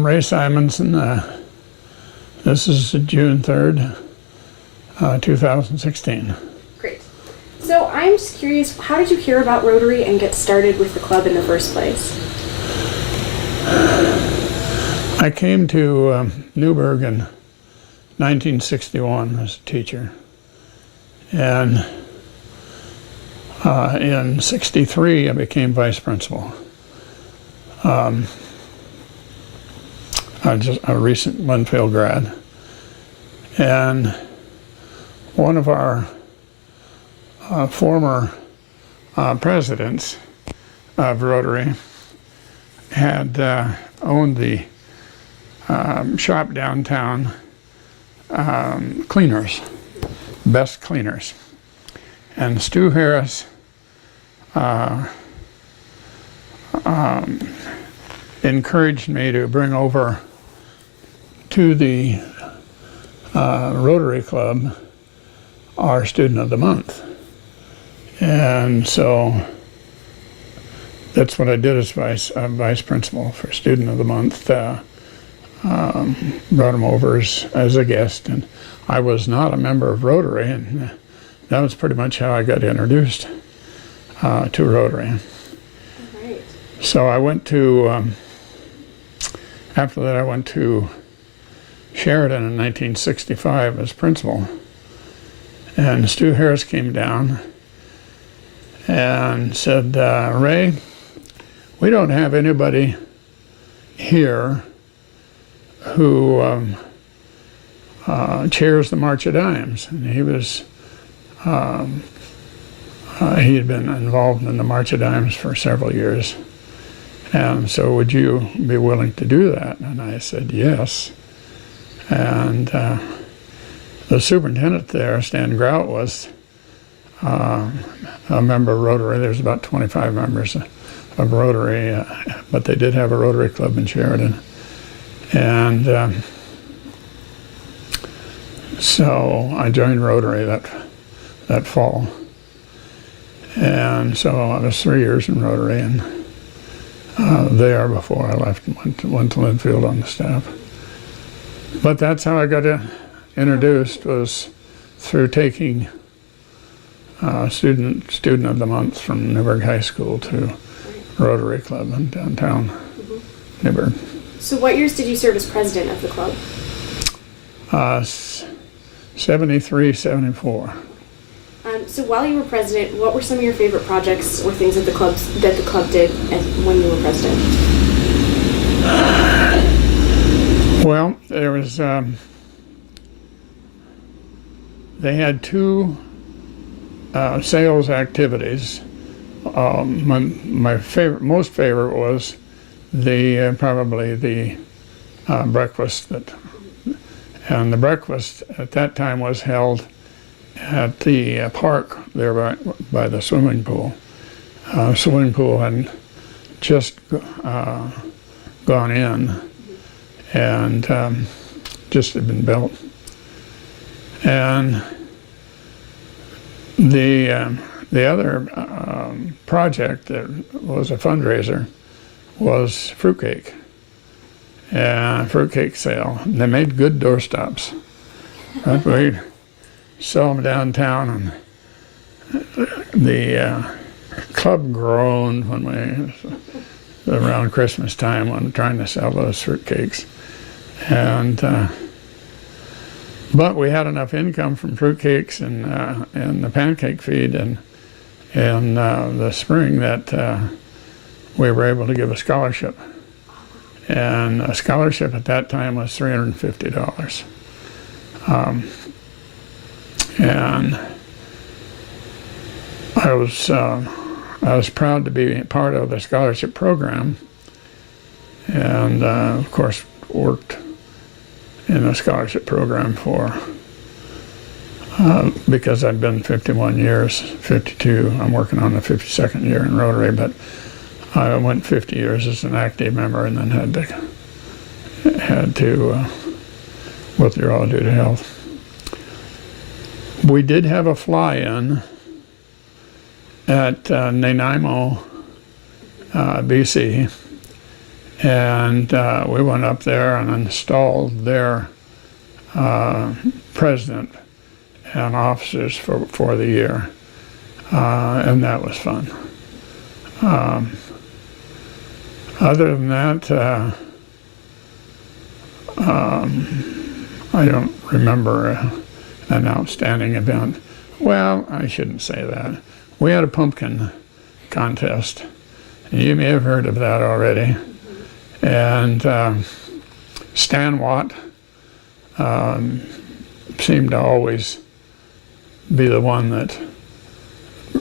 I'm Ray Simonsen. This is June 3rd, 2016. Great. So I'm just curious, how did you hear about Rotary and get started with the club in the first place? I came to Newburgh in 1961 as a teacher, and in '63 I became vice principal. I was just a recent Linfield grad, and one of our former presidents of Rotary had owned the shop downtown, cleaners, best cleaners, and Stu Harris encouraged me to bring over to the Rotary Club our Student of the Month. And so that's what I did as vice principal for Student of the Month. Brought him over as a guest, and I was not a member of Rotary, and that was pretty much how I got introduced to Rotary. Right. So I went to, after that I went to Sheridan in 1965 as principal, and Stu Harris came down and said, Ray, we don't have anybody here who chairs the March of Dimes. And he was, he had been involved in the March of Dimes for several years. And so would you be willing to do that? And I said, yes. And the superintendent there, Stan Grout, was a member of Rotary. There's about 25 members of Rotary, but they did have a Rotary Club in Sheridan. And so I joined Rotary that fall. And so I was 3 years in Rotary, and there before I left and went to Linfield on the staff. But that's how I got introduced, was through taking student of the month from Newburgh High School to Rotary Club in downtown Newburgh. So what years did you serve as president of the club? 73, 74. So while you were president, what were some of your favorite projects or things that the club did when you were president? Well, there was, they had two sales activities. My most favorite was probably the breakfast, and the breakfast at that time was held at the park there by the swimming pool. Swimming pool had just gone in, and just had been built. And the other project that was a fundraiser was fruitcake, fruitcake sale. And they made good doorstops. Right? We'd sell them downtown, and the club groaned when around Christmas time when trying to sell those fruitcakes. And but we had enough income from fruitcakes and the pancake feed and the spring that we were able to give a scholarship. And a scholarship at that time was $350. And I was proud to be part of the scholarship program, and of course worked in the scholarship program for because I've been 51 years, 52. I'm working on the 52nd year in Rotary, but I went 50 years as an active member, and then had to withdraw due to health. We did have a fly-in at Nanaimo, BC, And we went up there and installed their president and officers for the year. And that was fun. Other than that, I don't remember an outstanding event. Well, I shouldn't say that. We had a pumpkin contest. You may have heard of that already. And Stan Watt seemed to always be the one that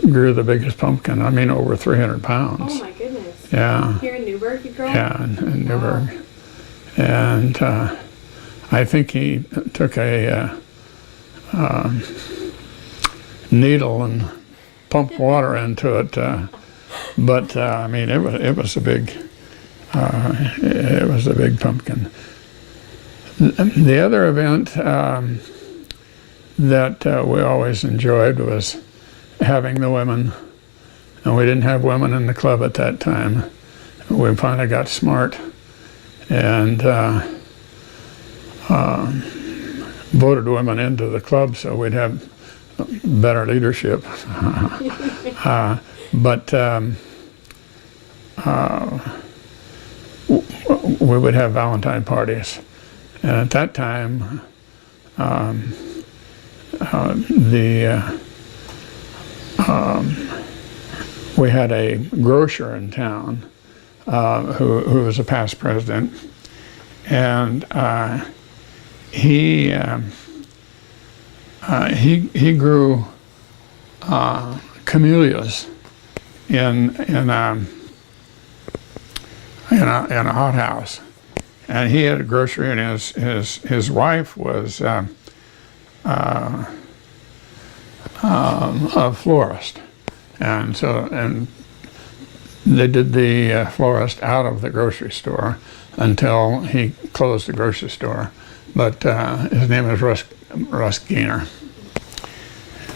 grew the biggest pumpkin. I mean, over 300 pounds. Oh my goodness. Yeah. Here in Newburgh, you grew up? Yeah, in Newburgh. Wow. And I think he took a needle and pumped water into it. But I mean, it was a big pumpkin. The other event that we always enjoyed was having the women, and we didn't have women in the club at that time. We finally got smart and voted women into the club so we'd have better leadership. But we would have Valentine parties. And at that time, we had a grocer in town who was a past president, and he grew camellias in a hothouse, and he had a grocery, and his wife was a florist, and they did the florist out of the grocery store until he closed the grocery store. But his name is Russ Gainer.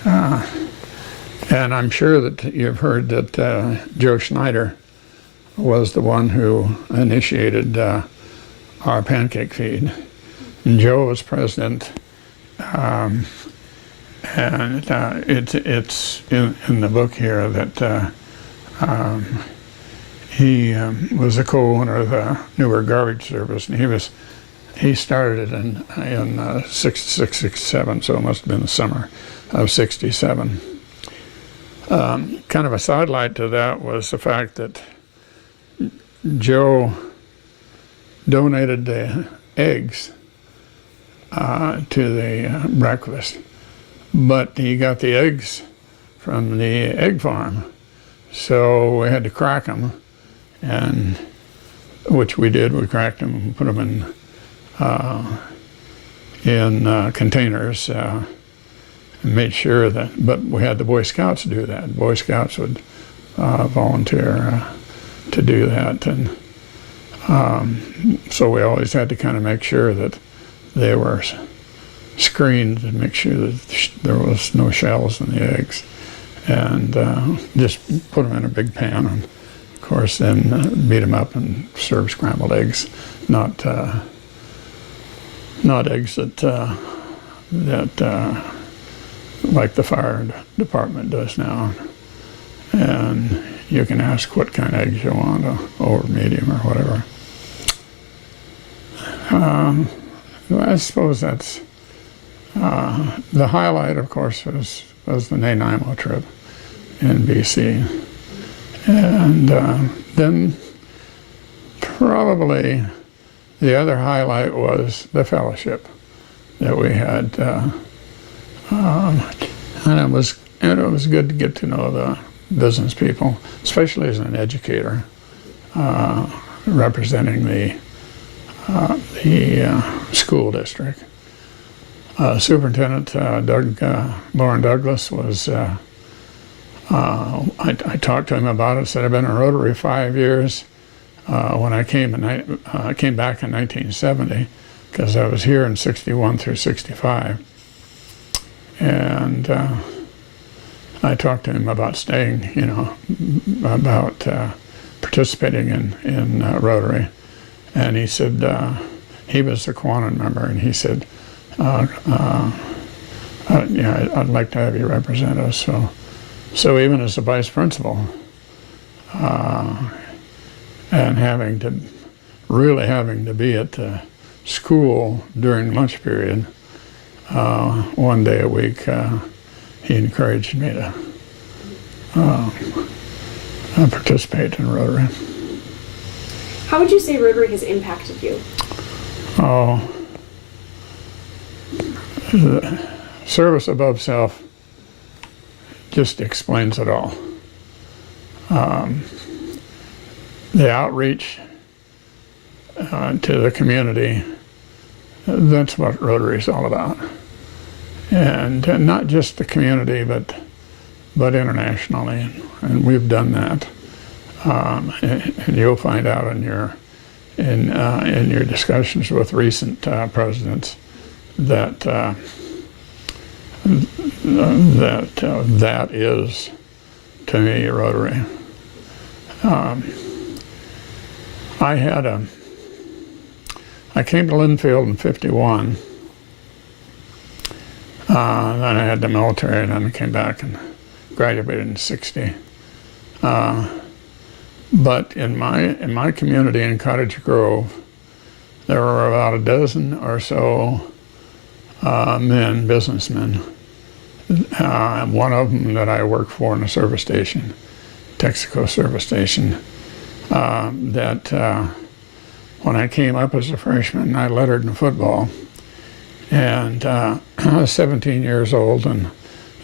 And I'm sure that you've heard that Joe Schneider was the one who initiated our pancake feed. And Joe was president, and it's in the book here that he was a co-owner of the Newburgh Garbage Service, and he started it in 66, 67, so it must have been the summer of 67. Kind of a sidelight to that was the fact that Joe donated the eggs to the breakfast, but he got the eggs from the egg farm, so we had to crack them, and which we did. We cracked them and put them in containers. And made sure that, but we had the Boy Scouts do that. Boy Scouts would volunteer to do that, and so we always had to kind of make sure that they were screened and make sure that there was no shells in the eggs, and just put them in a big pan, and of course then beat them up and serve scrambled eggs, not eggs that like the fire department does now. And you can ask what kind of eggs you want, over medium or whatever. I suppose that's the highlight, of course, was the Nanaimo trip in BC. And then probably the other highlight was the fellowship that we had. And it was good to get to know the business people, especially as an educator, representing the school district. Superintendent Lauren Douglas was. I talked to him about it. Said I've been in Rotary 5 years. When I came back in 1970, because I was here in 61 through 65. And I talked to him about staying, about participating in Rotary. and he said, he was the Quantum member, and he said, yeah, I'd like to have you represent us. So even as a vice principal, and really having to be at the school during lunch period, one day a week, he encouraged me to participate in Rotary. How would you say Rotary has impacted you? Oh, the service above self just explains it all. The outreach to the community, that's what Rotary is all about. And not just the community, but internationally, and we've done that. And you'll find out in your discussions with recent presidents that that is, to me, Rotary. I came to Linfield in '51. Then I had the military, and then I came back and graduated in '60. But in my community in Cottage Grove, there were about a dozen or so businessmen. One of them that I worked for in a service station, Texaco service station, that when I came up as a freshman, I lettered in football. And I was 17 years old, and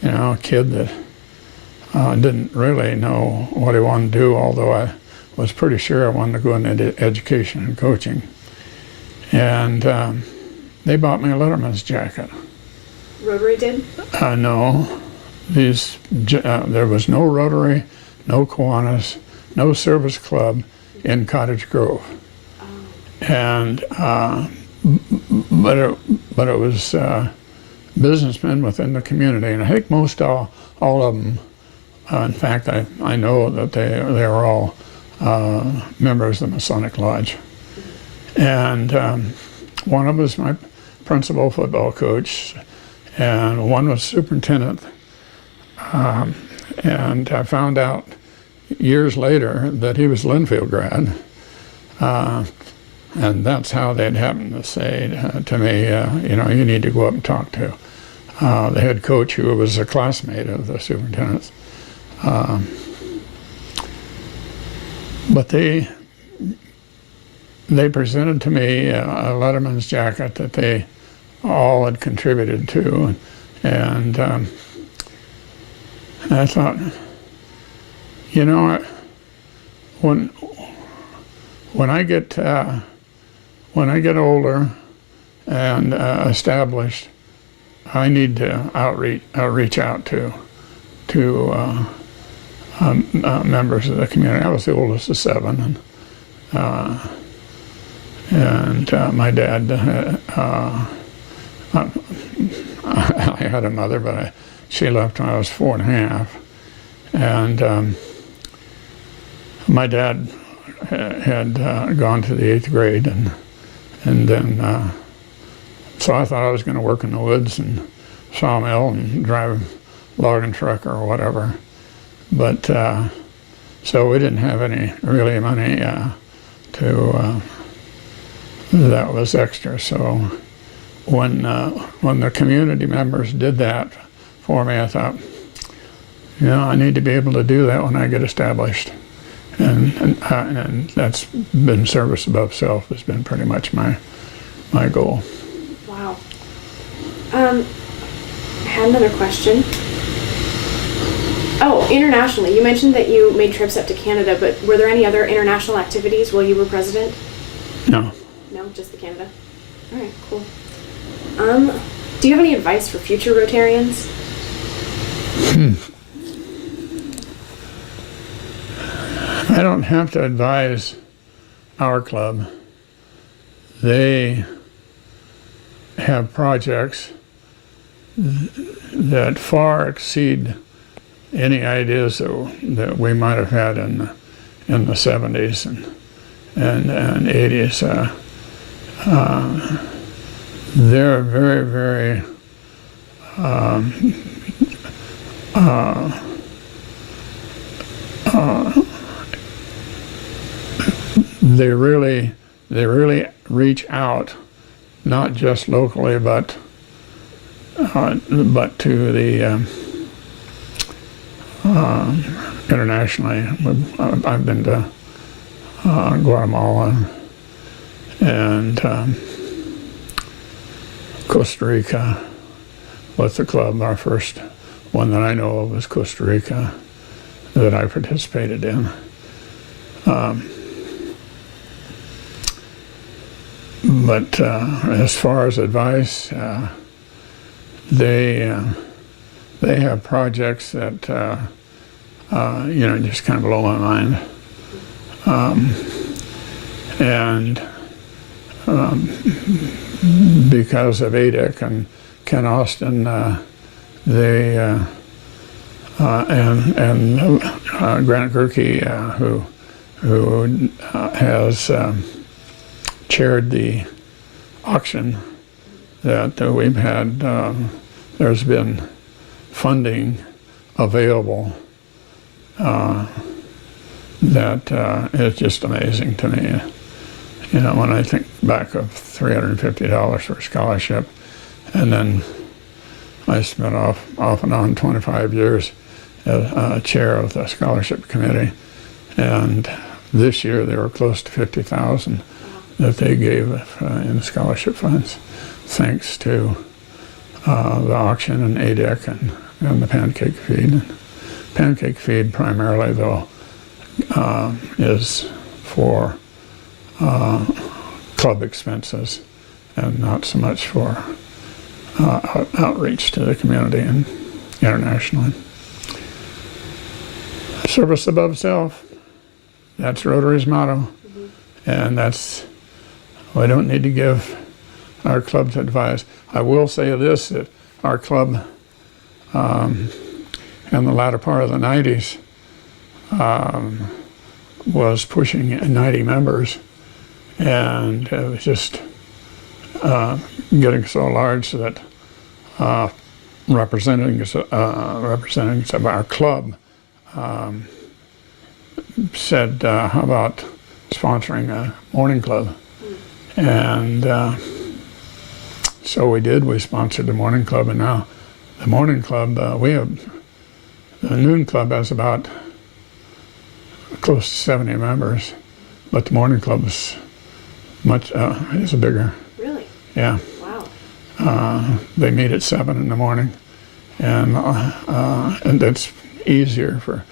a kid that didn't really know what he wanted to do, although I was pretty sure I wanted to go into education and coaching. And they bought me a letterman's jacket. Rotary did? No. There was no Rotary, no Kiwanis, no service club in Cottage Grove. Oh. And but it was businessmen within the community, and I think most all of them. In fact, I know that they were all members of the Masonic Lodge, and one of them was my principal football coach, and one was superintendent. And I found out years later that he was Linfield grad. And that's how they'd happened to say to me, you need to go up and talk to the head coach, who was a classmate of the superintendent's. But they presented to me a letterman's jacket that they all had contributed to, and I thought, when I get older and established, I need to reach out to members of the community. I was the oldest of 7, and my dad. I had a mother, but she left when I was 4 and a half, and my dad had gone to the 8th grade, and then so I thought I was going to work in the woods and sawmill and drive a logging truck or whatever, but so we didn't have any really money that was extra. So when the community members did that for me, I thought, I need to be able to do that when I get established. And that's been service above self has been pretty much my goal. Wow. I had another question. Oh, internationally, you mentioned that you made trips up to Canada, but were there any other international activities while you were president? No. No, just the Canada. All right, cool. Do you have any advice for future Rotarians? I don't have to advise our club. They have projects that far exceed any ideas that we might have had in the 70s and 80s. They're very, very they really reach out, not just locally, but to the internationally. I've been to Guatemala and Costa Rica with the club. Our first one that I know of was Costa Rica that I participated in. But as far as advice, they have projects that just kind of blow my mind, and because of ADEC and Ken Austin, they and Grant Gerke, who has chaired the auction that we've had. There's been funding available that is just amazing to me. You know, when I think back of $350 for a scholarship, and then I spent off and on 25 years as chair of the scholarship committee, and this year they were close to $50,000 that they gave in scholarship funds, thanks to the auction and ADEC and the pancake feed. Pancake feed primarily, though, is for club expenses and not so much for outreach to the community and internationally. Service above self, that's Rotary's motto. And that's, we don't need to give our clubs advice. I will say this, that our club in the latter part of the 90s was pushing 90 members, and it was just getting so large that representatives of our club said, how about sponsoring a morning club? And so we did. We sponsored the morning club, and now the morning club, the noon club has about close to 70 members, but the morning club is much, is bigger. Really? Yeah. Wow. They meet at 7 in the morning, and that's easier for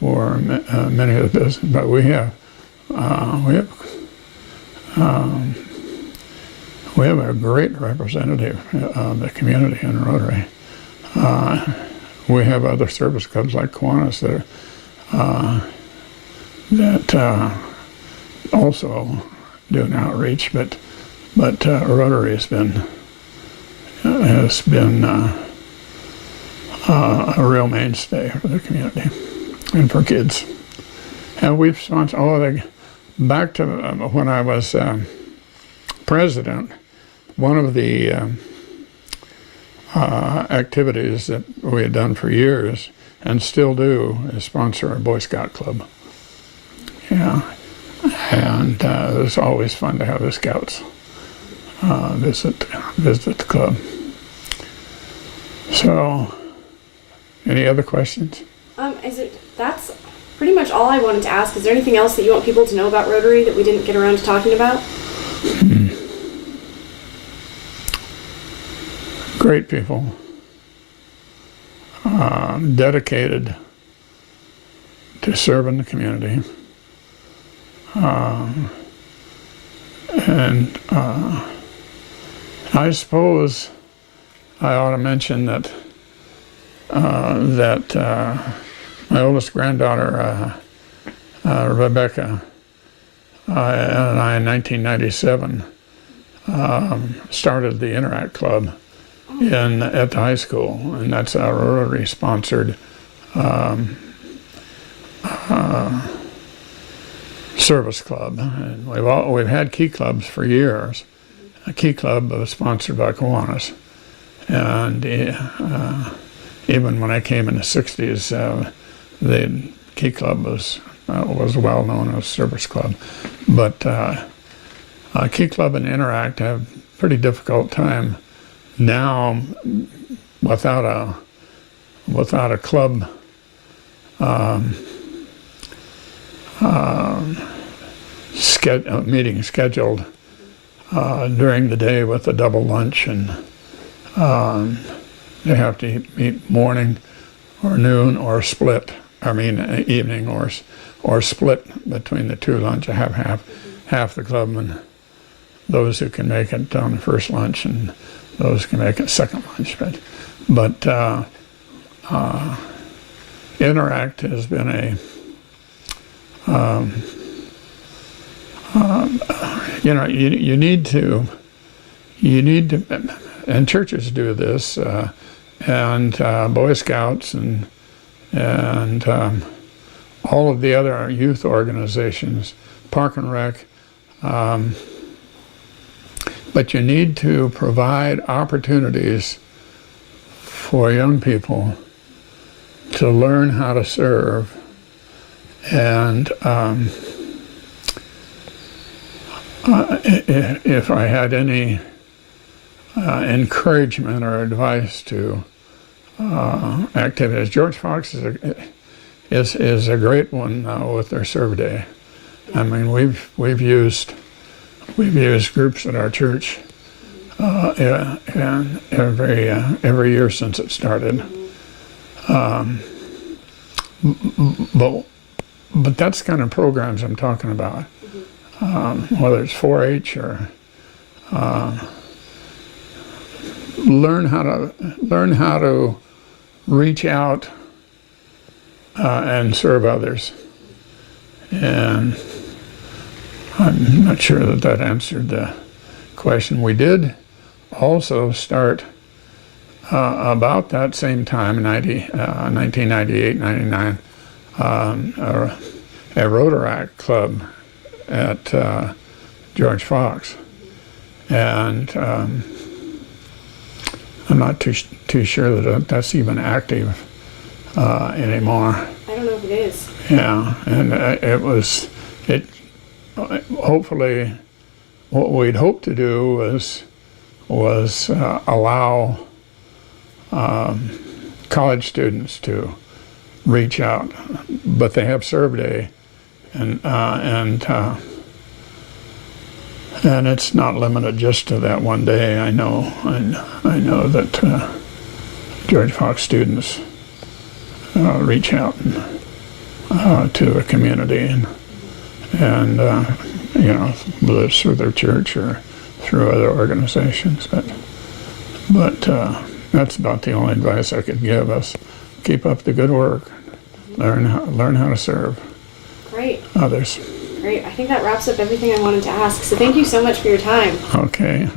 many of the business. But we have a great representative of the community in Rotary. We have other service clubs like Kiwanis that also do an outreach, but Rotary has been a real mainstay for the community and for kids. And we've sponsored back to when I was president. One of the activities that we had done for years and still do is sponsor a Boy Scout club. Yeah, and it was always fun to have the Scouts visit the club. So, any other questions? That's pretty much all I wanted to ask. Is there anything else that you want people to know about Rotary that we didn't get around to talking about? Great people, dedicated to serving the community, and I suppose I ought to mention that my oldest granddaughter, Rebecca, and I in 1997 started the Interact Club at the high school, and that's a Rotary service club, and we've had Key Clubs for years. A Key Club was sponsored by Kiwanis, and even when I came in the '60s, the Key Club was well known as service club, but Key Club and Interact have a pretty difficult time now without a club meeting scheduled during the day with a double lunch, and they have to meet morning or noon or split. I mean evening or split between the two lunch. I have half the clubmen, those who can make it on the first lunch, and those who can make it second lunch. But Interact has been you need to, and churches do this, and Boy Scouts and all of the other youth organizations, Park and Rec, but you need to provide opportunities for young people to learn how to serve. And if I had any encouragement or advice to activities, George Fox is a great one with their Serve Day. I mean, we've used groups at our church and every year since it started. But that's the kind of programs I'm talking about. Whether it's 4-H or learn how to reach out and serve others. And I'm not sure that answered the question. We did also start about that same time, 1998, 99, a Rotaract club at George Fox. And I'm not too sure that that's even active anymore. I don't know if it is. Yeah, and hopefully what we'd hoped to do was allow college students to reach out, but they have Serve Day, and it's not limited just to that one day. I know that George Fox students reach out to the community, and whether it's through their church or through other organizations, but that's about the only advice I could give us. Keep up the good work. Learn how to serve Great. Others. Great. I think that wraps up everything I wanted to ask. So thank you so much for your time. Okay.